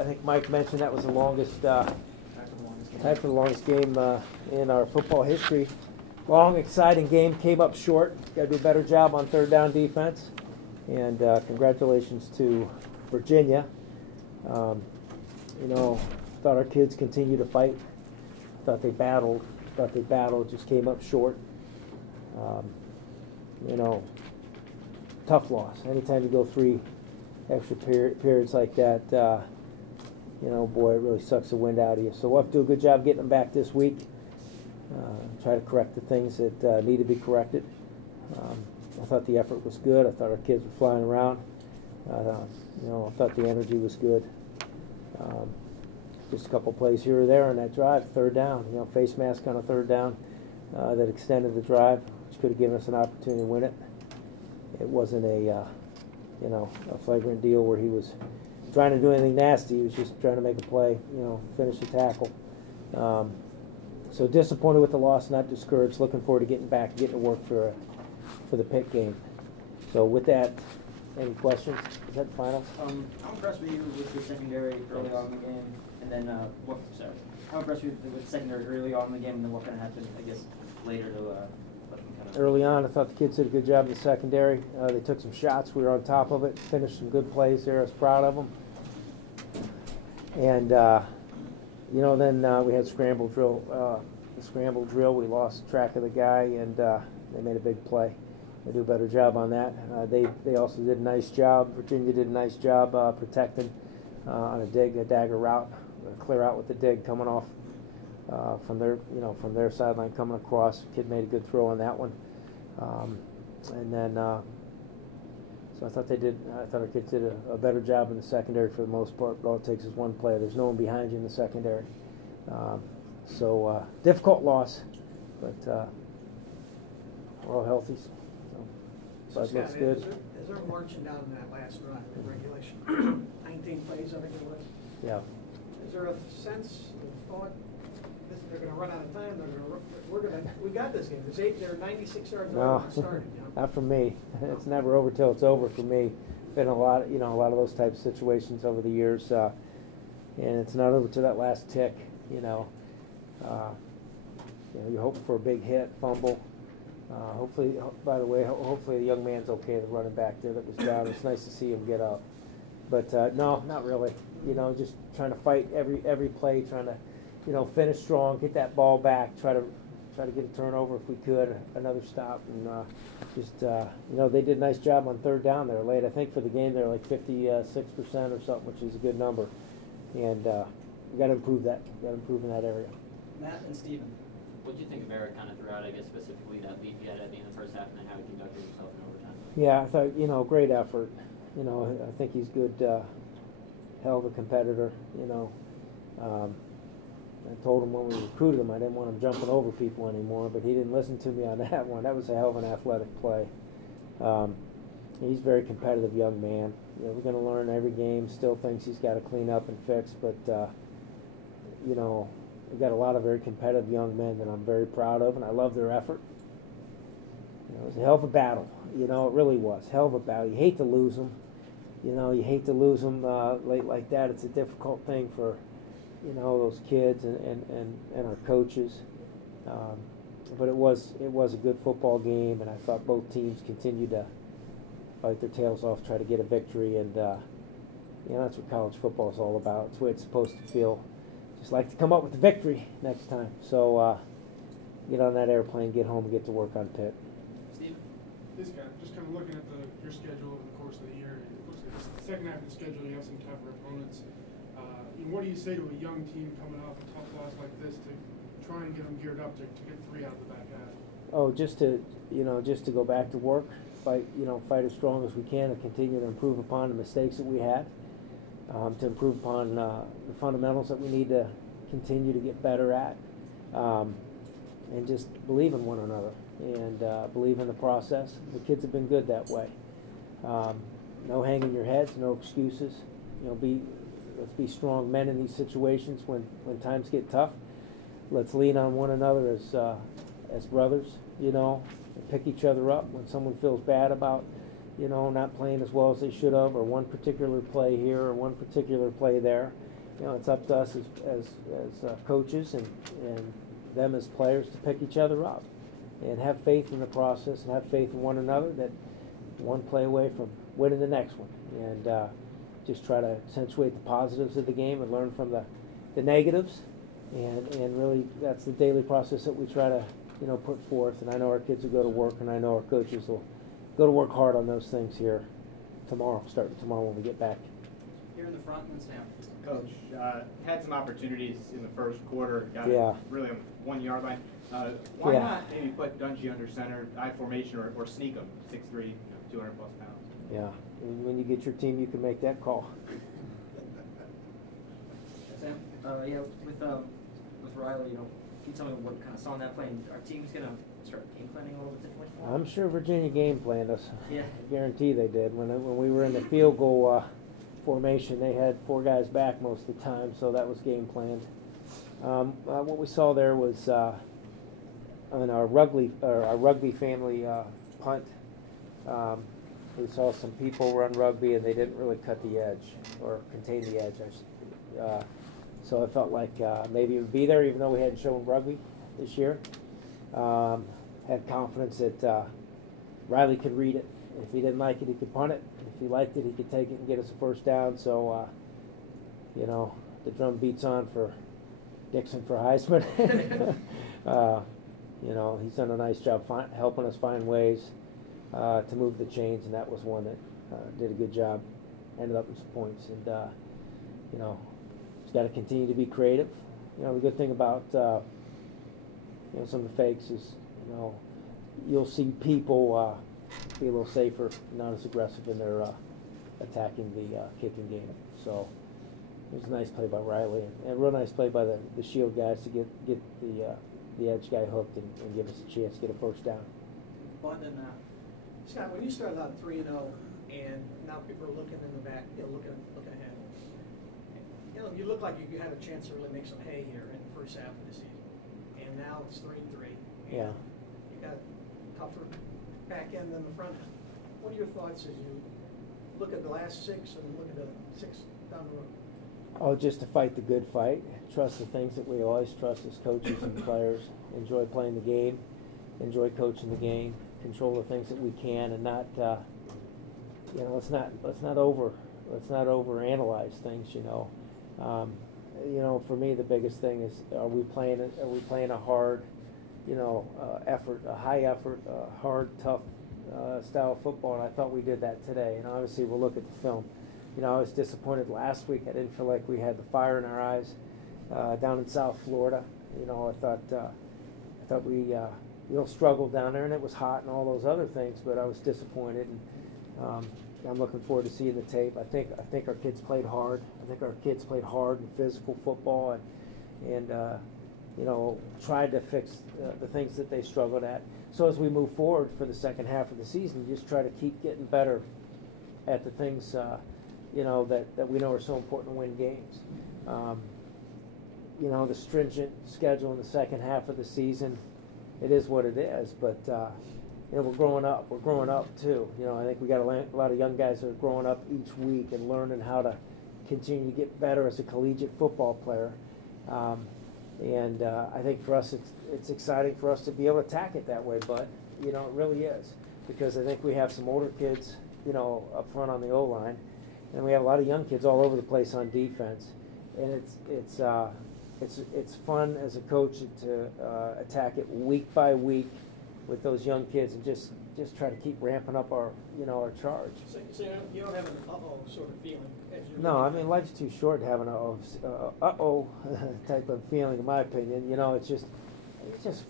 I think Mike mentioned that was the longest, tied for the longest game in our football history. Long, exciting game, came up short. Got to do a better job on third down defense. And congratulations to Virginia. Thought our kids continued to fight. Thought they battled, just came up short. Tough loss. Anytime you go 3 extra periods like that, boy, it really sucks the wind out of you. So we'll have to do a good job getting them back this week. Try to correct the things that need to be corrected. I thought the effort was good. I thought our kids were flying around. I thought the energy was good. Just a couple plays here or there on that drive, third down. Face mask on a third down that extended the drive, which could have given us an opportunity to win it. It wasn't a flagrant deal where he was trying to do anything nasty. He was just trying to make a play, finish the tackle. So disappointed with the loss, not discouraged. Looking forward to getting back, getting to work for the Pitt game. So with that, any questions? Is that the final? How impressed were you with your secondary early on in the game, and then how impressed were you with secondary early on in the game, and then what kind of happened, I guess, later to let them kind of? Early on, I thought the kids did a good job in the secondary. They took some shots. We were on top of it. Finished some good plays there. I was proud of them. And then we had scramble drill. The scramble drill, we lost track of the guy, and they made a big play. They do a better job on that. They also did a nice job. Virginia did a nice job protecting on a dagger route, clear out with the dig coming off from their sideline coming across. Kid made a good throw on that one, so I thought our kids did a better job in the secondary for the most part. But all it takes is one play. There's no one behind you in the secondary. Difficult loss, but we're all healthy. So it looks good. As they're marching down that last drive in regulation, 19 plays, I think it was. Yeah. Is there a sense of thought that they're going to run out of time? We got this game. They're 96 yards out when starting. Not for me. It's never over till it's over for me. Been a lot of those types of situations over the years, and it's not over to that last tick. You're hoping for a big hit, fumble. Hopefully the young man's okay, the running back there that was down. It's nice to see him get up. But no, not really. Just trying to fight every play, trying to, finish strong, get that ball back, try to get a turnover if we could, another stop, and they did a nice job on third down there late. I think for the game they're like 56% or something, which is a good number. And we got to improve that. Got to improve in that area. Matt and Steven. What do you think of Eric kind of throughout, I guess, specifically that lead he had at the end of the first half and then how he conducted himself in overtime? Yeah, I thought, great effort. I think he's good, hell of a competitor, I told him when we recruited him I didn't want him jumping over people anymore, but he didn't listen to me on that one. That was a hell of an athletic play. He's a very competitive young man. We're going to learn every game, still thinks he's got to clean up and fix, but, we've got a lot of very competitive young men that I'm very proud of, and I love their effort. It was a hell of a battle. It really was. Hell of a battle. You hate to lose them. You hate to lose them late like that. It's a difficult thing for, those kids and our coaches. But it was a good football game, and I thought both teams continued to fight their tails off, try to get a victory, and that's what college football is all about. It's the way it's supposed to feel. Just like to come up with the victory next time. So get on that airplane, get home, and get to work on Pitt. Steve? This guy, just kind of looking at your schedule over the course of the year, it looks like the second half of the schedule you have some tougher opponents. What do you say to a young team coming off a tough loss like this to try and get them geared up to get 3 out of the back half? Oh, just to go back to work, fight as strong as we can, and continue to improve upon the mistakes that we had. To improve upon the fundamentals that we need to continue to get better at, and just believe in one another and believe in the process. The kids have been good that way. No hanging your heads, no excuses. Let's be strong men in these situations when times get tough. Let's lean on one another as brothers, and pick each other up when someone feels bad about not playing as well as they should have, or one particular play here or one particular play there. It's up to us as coaches and them as players to pick each other up and have faith in the process and have faith in one another that one play away from winning the next one, and just try to accentuate the positives of the game and learn from the negatives, and really that's the daily process that we try to put forth. And I know our kids will go to work, and I know our coaches will go to work hard on those things here starting tomorrow when we get back. Here in the front, and Sam. Coach, had some opportunities in the first quarter, got Yeah. it really on the 1 yard line. Why Yeah. not maybe put Dungy under center, I formation, or sneak him, 6'3", 200 plus pounds? Yeah, and when you get your team, you can make that call. Sam, with Riley, can you tell me what kind of saw in that play? And our team's gonna start game planning a little bit differently. I'm sure Virginia game planned us. Yeah. I guarantee they did. When we were in the field goal formation, they had 4 guys back most of the time, so that was game planned. What we saw there was on our rugby family punt. We saw some people run rugby, and they didn't really cut the edge or contain the edge. So I felt like maybe it would be there, even though we hadn't shown rugby this year. Had confidence that Riley could read it. If he didn't like it, he could punt it. If he liked it, he could take it and get us a first down. So, the drum beats on for Dixon for Heisman. He's done a nice job helping us find ways to move the chains, and that was one that did a good job. Ended up with some points, and he's got to continue to be creative. The good thing about some of the fakes is you'll see people be a little safer, not as aggressive in their attacking the kicking game. So it was a nice play by Riley, and a real nice play by the shield guys to get the edge guy hooked and give us a chance to get a first down. London, Scott, when you started out 3-0, and now people are looking in the back, looking ahead. You look like you had a chance to really make some hay here in the first half of the season, and now it's 3-3. Yeah. You got a tougher back end than the front end. What are your thoughts as you look at the last 6 and look at the 6 down the road? Oh, just to fight the good fight. Trust the things that we always trust as coaches and players. Enjoy playing the game. Enjoy coaching the game. Control the things that we can, and not, let's not over analyze things. For me, the biggest thing is, are we playing a hard, effort, a high effort, hard, tough style of football? And I thought we did that today. And obviously, we'll look at the film. I was disappointed last week. I didn't feel like we had the fire in our eyes down in South Florida. I thought we struggled down there, and it was hot and all those other things. But I was disappointed, and I'm looking forward to seeing the tape. I think our kids played hard. I think our kids played hard and physical football, and tried to fix the things that they struggled at. So as we move forward for the second half of the season, just try to keep getting better at the things that we know are so important to win games. The stringent schedule in the second half of the season, it is what it is. But we're growing up. We're growing up too. I think we got a lot of young guys that are growing up each week and learning how to continue to get better as a collegiate football player. I think for us, it's exciting for us to be able to attack it that way. But it really is, because I think we have some older kids, up front on the O-line, and we have a lot of young kids all over the place on defense. And it's fun as a coach to attack it week by week with those young kids, and just try to keep ramping up our charge. So you don't have an uh-oh sort of feeling as you're No, I mean, life's too short to have an uh-oh type of feeling, in my opinion. It's just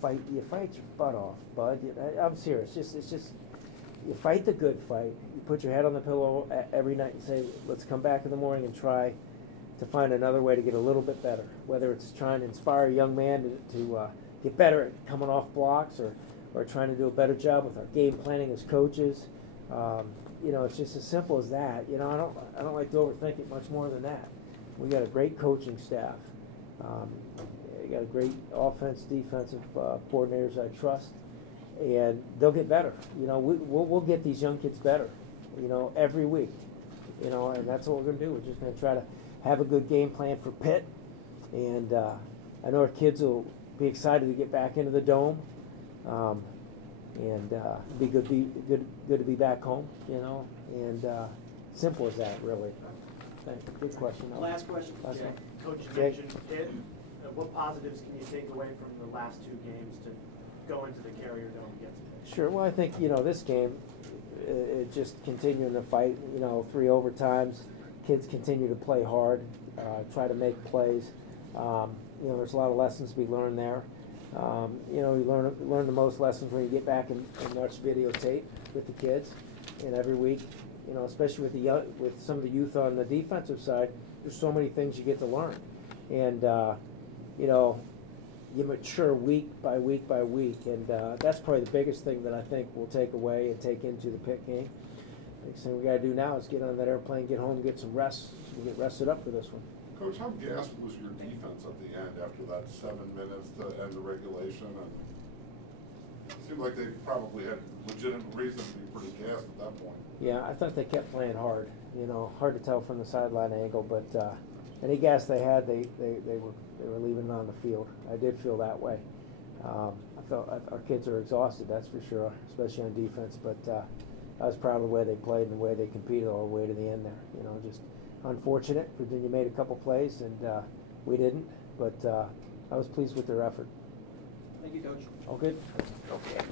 fight. You fight your butt off, bud. I'm serious. It's just you fight the good fight. You put your head on the pillow every night and say, let's come back in the morning and try to find another way to get a little bit better. Whether it's trying to inspire a young man to get better at coming off blocks, or trying to do a better job with our game planning as coaches. It's just as simple as that. I don't like to overthink it much more than that. We got a great coaching staff. We got a great offense, defensive coordinators I trust, and they'll get better. We'll get these young kids better. you know, every week. You know, and that's what we're going to do. We're just going to try to have a good game plan for Pitt. And I know our kids will be excited to get back into the Dome. And be good to be back home, you know. And simple as that, really. Good question. Last question, Last Jay. one. Coach, you Jay? mentioned Pitt. What positives can you take away from the last two games to go into the Carrier Dome against Pitt? Sure. Well, I think, you know, this game, it just continuing to fight, you know, 3 overtimes. Kids continue to play hard, try to make plays. You know, there's a lot of lessons to be learned there. You know, you learn the most lessons when you get back and watch videotape with the kids. And every week, you know, especially with some of the youth on the defensive side, there's so many things you get to learn. And, you know, you mature week by week by week. And that's probably the biggest thing that I think we'll take away and take into the Pitt game. Next thing we got to do now is get on that airplane, get home, get some rest, so we get rested up for this one. Coach, how gassed was your defense at the end after that 7 minutes to end the regulation? And it seemed like they probably had legitimate reason to be pretty gassed at that point. Yeah, I thought they kept playing hard. You know, hard to tell from the sideline angle, but any gas they had, they were leaving it on the field. I did feel that way. I felt our kids are exhausted, that's for sure, especially on defense. But I was proud of the way they played and the way they competed all the way to the end there. You know, just unfortunate. Virginia made a couple plays and we didn't, but I was pleased with their effort. Thank you, Coach. All good? Okay.